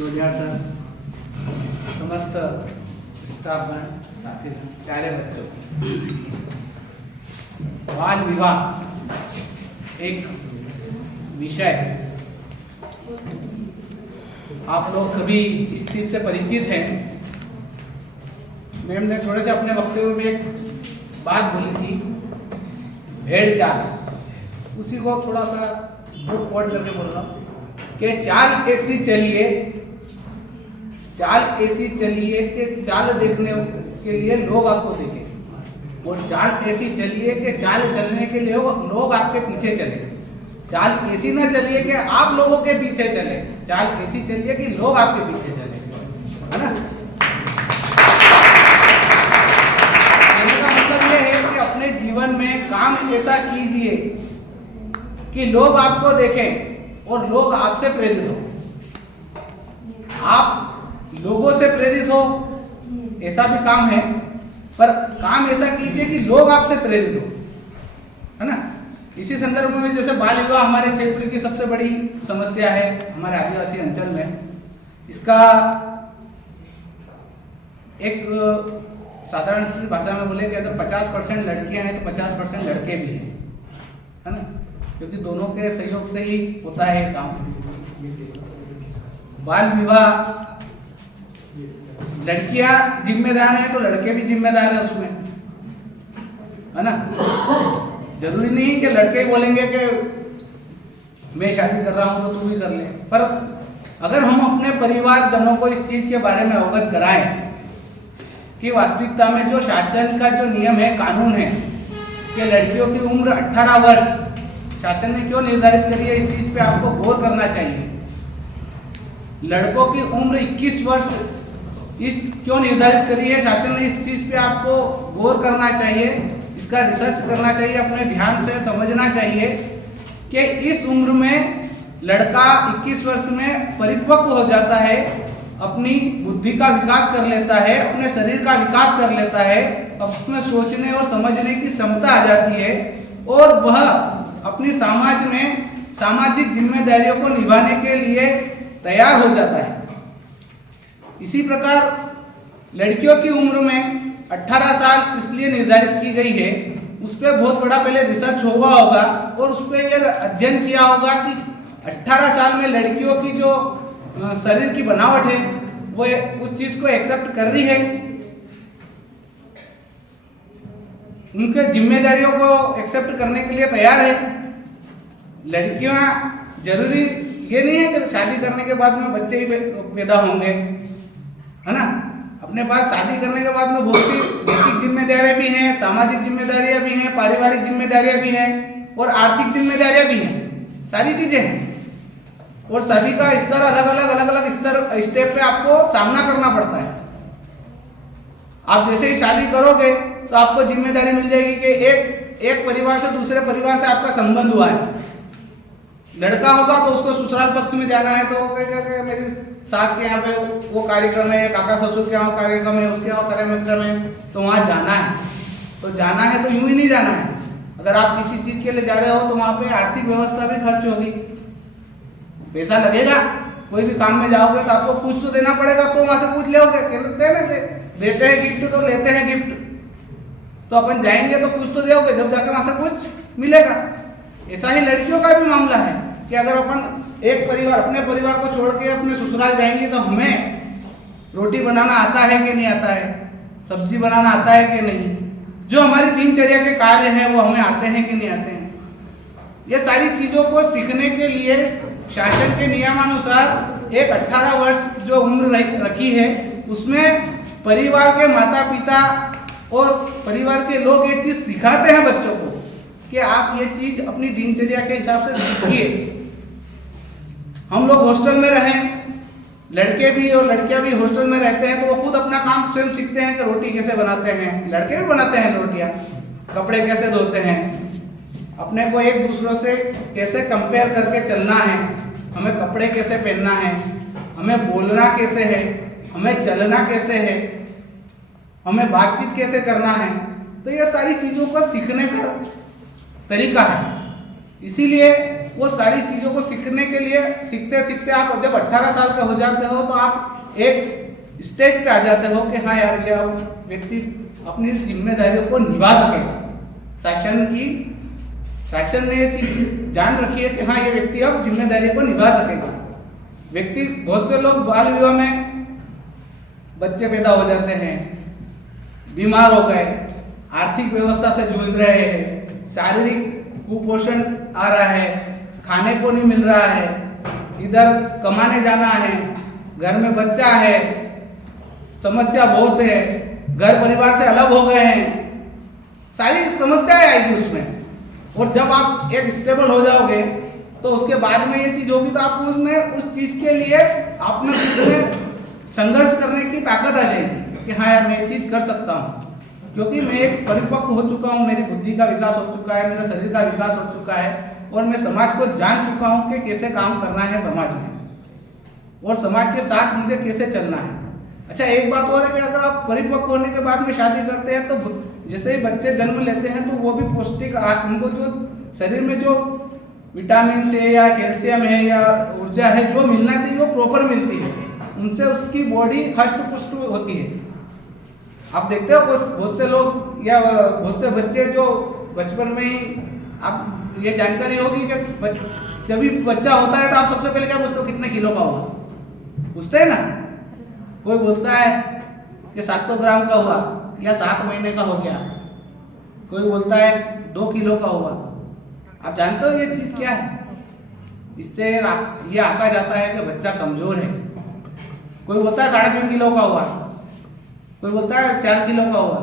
Lodhia sir, समस्त स्टाफगण, साथी प्यारे बच्चों, बाल विवाह एक विषय आप लोग सभी इस चीज से परिचित हैं। मैम ने थोड़े से अपने वक्तव्य में एक बात बोली थी, भेड़ चाल, उसी को थोड़ा सा बुक कोड करके बोल रहा हूँ कि चाल ऐसी चलिए कि चाल देखने के लिए लोग आपको देखें, और चाल ऐसी चलिए कि चाल चलने के लिए लोग आपके पीछे चले। चाल ऐसी ना चलिए कि आप लोगों के पीछे चले, चाल ऐसी चलिए कि लोग आपके पीछे चले, है ना। कहने का मतलब यह है कि अपने जीवन में काम ऐसा कीजिए कि लोग आपको देखें और लोग आपसे प्रेरित हो। आप लोगों से प्रेरित हो ऐसा भी काम है, पर काम ऐसा कीजिए कि लोग आपसे प्रेरित हो, है ना। इसी संदर्भ में जैसे बाल विवाह हमारे क्षेत्र की सबसे बड़ी समस्या है हमारे आदिवासी अंचल में। इसका एक साधारण सी भाषा में बोले कि अगर 50% लड़कियां हैं तो 50% लड़के भी हैं, है ना, क्योंकि दोनों के सहयोग से ही होता है ये काम। बाल विवाह लड़कियां जिम्मेदार हैं तो लड़के भी जिम्मेदार हैं उसमें, है ना। जरूरी नहीं कि लड़के बोलेंगे कि मैं शादी कर रहा हूं तो तू भी कर ले, पर अगर हम अपने परिवार जनों को इस चीज के बारे में अवगत कराएं कि वास्तविकता में जो शासन का जो नियम है, कानून है कि लड़कियों की उम्र 18 वर्ष शासन ने क्यों निर्धारित करी है, इस चीज पे आपको गौर करना चाहिए। लड़कों की उम्र 21 वर्ष इस क्यों निर्धारित करी है शासन ने, इस चीज पे आपको गौर करना चाहिए, इसका रिसर्च करना चाहिए, अपने ध्यान से समझना चाहिए कि इस उम्र में लड़का 21 वर्ष में परिपक्व हो जाता है, अपनी बुद्धि का विकास कर लेता है, अपने शरीर का विकास कर लेता है, अपने सोचने और समझने की क्षमता आ जाती है, और वह अपनी समाज में सामाजिक जिम्मेदारियों को निभाने के लिए तैयार हो जाता है। इसी प्रकार लड़कियों की उम्र में 18 साल इसलिए निर्धारित की गई है, उस पर बहुत बड़ा पहले रिसर्च हुआ होगा और उस पर यह अध्ययन किया होगा कि 18 साल में लड़कियों की जो शरीर की बनावट है वो उस चीज को एक्सेप्ट कर रही है, उनके जिम्मेदारियों को एक्सेप्ट करने के लिए तैयार है। लड़कियां जरूरी ये नहीं है कि शादी करने के बाद में बच्चे ही पैदा होंगे, है ना। अपने पास शादी करने के बाद में बहुत सी नैतिक जिम्मेदारियां भी हैं, सामाजिक जिम्मेदारियां भी हैं, पारिवारिक जिम्मेदारियां भी हैं और आर्थिक जिम्मेदारियां भी हैं, सारी चीजें हैं, और सभी का स्तर अलग अलग स्तर स्टेप पे आपको सामना करना पड़ता है। आप जैसे ही शादी करोगे तो आपको जिम्मेदारी मिल जाएगी कि एक परिवार से दूसरे परिवार से आपका संबंध हुआ है। लड़का होगा तो उसको ससुराल पक्ष में जाना है, तो मेरी सास के यहाँ पे वो कार्यक्रम है, काका ससुर के यहाँ कार्यक्रम है, उसके यहाँ कार्यक्रम है, तो वहाँ जाना है। तो जाना है तो यूं ही नहीं जाना है, अगर आप किसी चीज के लिए जा रहे हो तो वहाँ पे आर्थिक व्यवस्था भी खर्च होगी, पैसा लगेगा। कोई भी काम में जाओगे तो आपको कुछ तो देना पड़ेगा, तो वहां से कुछ लोगे, देते हैं गिफ्ट तो लेते हैं गिफ्ट, तो अपन जाएंगे तो कुछ तो दोगे, जब जाकर वहां से कुछ मिलेगा। ऐसा ही लड़कियों का भी मामला है कि अगर अपन एक परिवार अपने परिवार को छोड़ के अपने ससुराल जाएंगे तो हमें रोटी बनाना आता है कि नहीं आता है, सब्जी बनाना आता है कि नहीं, जो हमारी दिनचर्या के कार्य हैं वो हमें आते हैं कि नहीं आते हैं। ये सारी चीजों को सीखने के लिए शासन के नियमानुसार एक 18 वर्ष जो उम्र रखी है, उसमें परिवार के माता पिता और परिवार के लोग ये चीज सिखाते हैं बच्चों को कि आप ये चीज अपनी दिनचर्या के हिसाब से सीखिए। हम लोग हॉस्टल में रहें, लड़के भी और लड़कियां भी हॉस्टल में रहते हैं, तो वो खुद अपना काम स्वयं सीखते हैं कि रोटी कैसे बनाते हैं, लड़के भी बनाते हैं रोटियां, कपड़े कैसे धोते हैं, अपने को एक दूसरों से कैसे कंपेयर करके चलना है, हमें कपड़े कैसे पहनना है, हमें बोलना कैसे है, हमें चलना कैसे है, हमें बातचीत कैसे करना है। तो ये सारी चीजों को सीखने का तरीका है। इसीलिए वो सारी चीज़ों को सीखने के लिए सीखते सीखते आप जब 18 साल के हो जाते हो तो आप एक स्टेज पे आ जाते हो कि हाँ यार ये अब व्यक्ति अपनी जिम्मेदारियों को निभा सकेगा। शासन ने ये चीज जान रखी है कि हाँ ये व्यक्ति अब जिम्मेदारियों को निभा सकेगा। व्यक्ति बहुत से लोग बाल विवाह में बच्चे पैदा हो जाते हैं, बीमार हो गए, आर्थिक व्यवस्था से जूझ रहे हैं, शारीरिक कुपोषण आ रहा है, खाने को नहीं मिल रहा है, इधर कमाने जाना है, घर में बच्चा है, समस्या बहुत है, घर परिवार से अलग हो गए हैं, सारी समस्याएं आएगी उसमें। और जब आप एक स्टेबल हो जाओगे तो उसके बाद में ये चीज होगी तो आपको उसमें उस चीज के लिए आपने संघर्ष करने की ताकत आ जाएगी कि हाँ यार मैं ये चीज कर सकता हूँ, क्योंकि मैं एक परिपक्व हो चुका हूँ, मेरी बुद्धि का विकास हो चुका है, मेरे शरीर का विकास हो चुका है और मैं समाज को जान चुका हूँ कि कैसे काम करना है समाज में और समाज के साथ मुझे कैसे चलना है। अच्छा, एक बात और है कि अगर आप परिपक्व होने के बाद में शादी करते हैं तो जैसे ही बच्चे जन्म लेते हैं तो वो भी पौष्टिक उनको जो शरीर में जो विटामिन है या कैल्शियम है या ऊर्जा है जो मिलना चाहिए वो प्रॉपर मिलती है, उनसे उसकी बॉडी हष्ट पुष्ट होती है। आप देखते हो बहुत से लोग या बहुत से बच्चे जो बचपन में ही, आप ये जानकारी होगी कि जब भी बच्चा होता है तो आप सबसे पहले क्या पूछते हो, कितने किलो का हुआ, पूछते हैं ना। कोई बोलता है कि 700 ग्राम का हुआ या 7 महीने का हो गया, कोई बोलता है 2 किलो का हुआ। आप जानते हो ये चीज क्या है? इससे ये आका जाता है कि बच्चा कमजोर है। कोई बोलता है 3.5 किलो का हुआ, कोई बोलता है 4 किलो का हुआ।